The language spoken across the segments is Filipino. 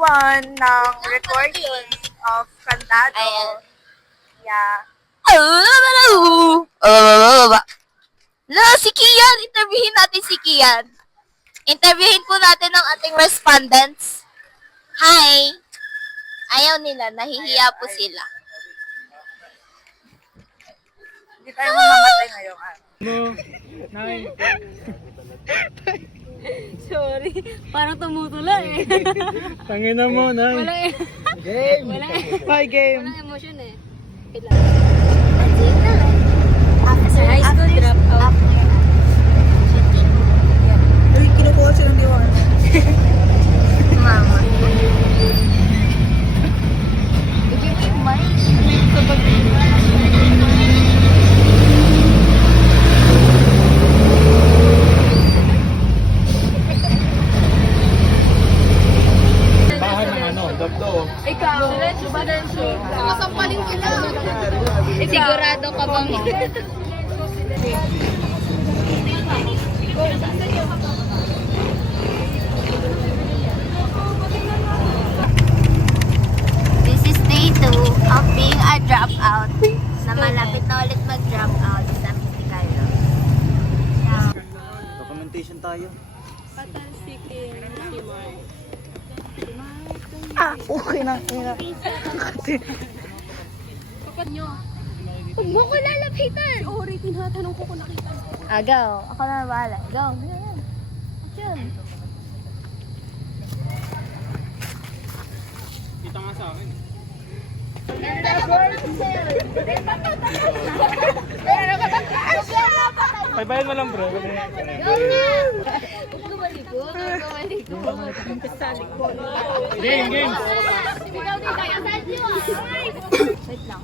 one ng recording of Cantado. Ayan. Yeah. No, si Kian. Interviewin natin si Kian. Interviewin po natin ang ating respondents. Hi! Ayaw nila. Nahihiya po sila. Hindi tayo mamamatay ngayong araw. Sorry. Parang tumutula eh. Tangina mo, Nay. Walang Game! Bye, game! emotion eh. After high school dropout. Uy, kinukuha siya ng diwaan. Mama. Bigyan mo yung mic. Bahan ng ano, dabdo. Ikaw. Diretso. Kasampalin ko lang. Sigurado ka bang This is day 2 of being a dropout na malapit na ulit mag-dropout sa Mexicano. Documentation tayo. Okay na. Huwag mo ko lalapitan! Ori, tinatanong ko kung nakita mo. Go. Ako na bahala. Go. Action. Kita nga sa akin. Paybayan mo lang, bro. Go na! Huwag ka maligo. Game, game! Ikaw din tayo. Saan niyo Wait lang.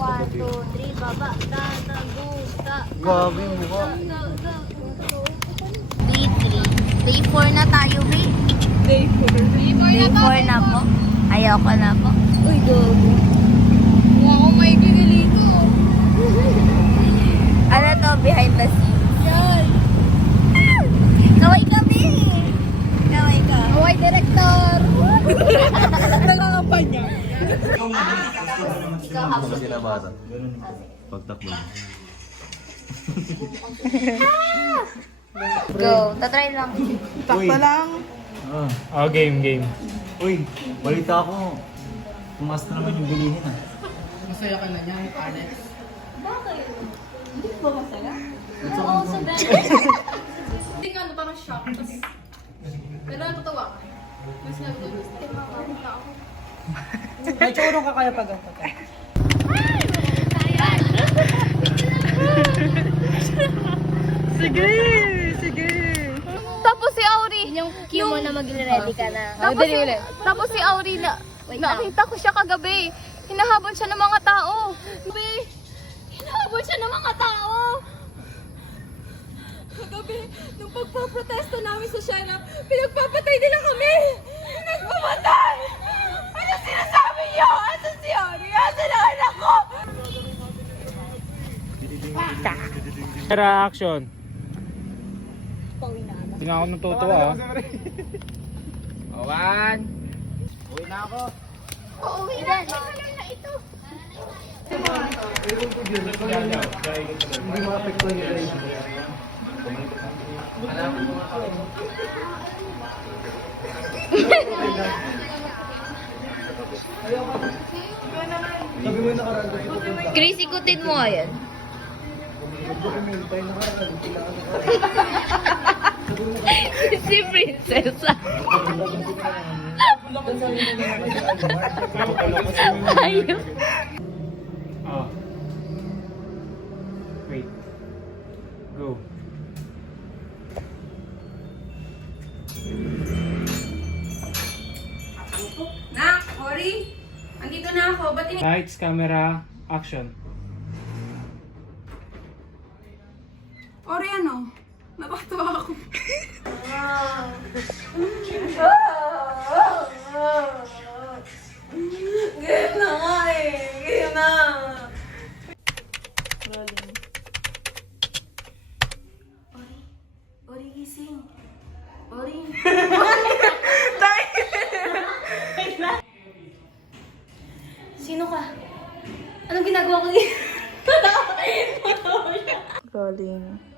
One, two, three, baba, tataguta. Gabi mo ka. Day 3. Day 4 na tayo, babe. Day 4. Day 4 na po. Ayoko na po. Uy, gago. Mukha akong may gigilito. Ano to, behind the scenes? Yan. Kaway kami! Kaway ka. Kaway director. Nangangampanya. Ikaw hapon. Sila bata. Pagtakbo. Go. Tatry lang. Takto lang. Oh, game, game. Uy, balita ko. Tumaas na naman yung bilihin ah. Masaya ka na niyan, Alex. Hindi nga, ano, parang shock. Pero natatawa ka. Mas nag-gusto. May churong ka kaya pag ganito ka. Sige. Tapos si Auri. Yung cue mo na mag-ready ka na. Tapos si Auri na, Wait lang. nakita ko siya kagabi. Hinahabol siya ng mga tao. Gabi, hinahabol siya ng mga tao. Kagabi, nung pagpaprotesto namin sa Siena, pinagpapatay nila kami. Nagpamatay! Ano sinasabi niyo? Asan si Auri? Asan ang anak ko? Tara, action. Hindi nga ako natutuwa ah. One. Uwi na ako. Uuwi na. Tuloy na ito. Chris, ikutin mo yan. Si Prinsesa. Ayaw. Oh. Wait. Go. Nak, Ori, andito na ako. Ba't ini... Lights, camera, action. Ori, ano? Napakatawa ako. Game na nga eh. Game na. Ori, gising. ginagawa ko? Rolling.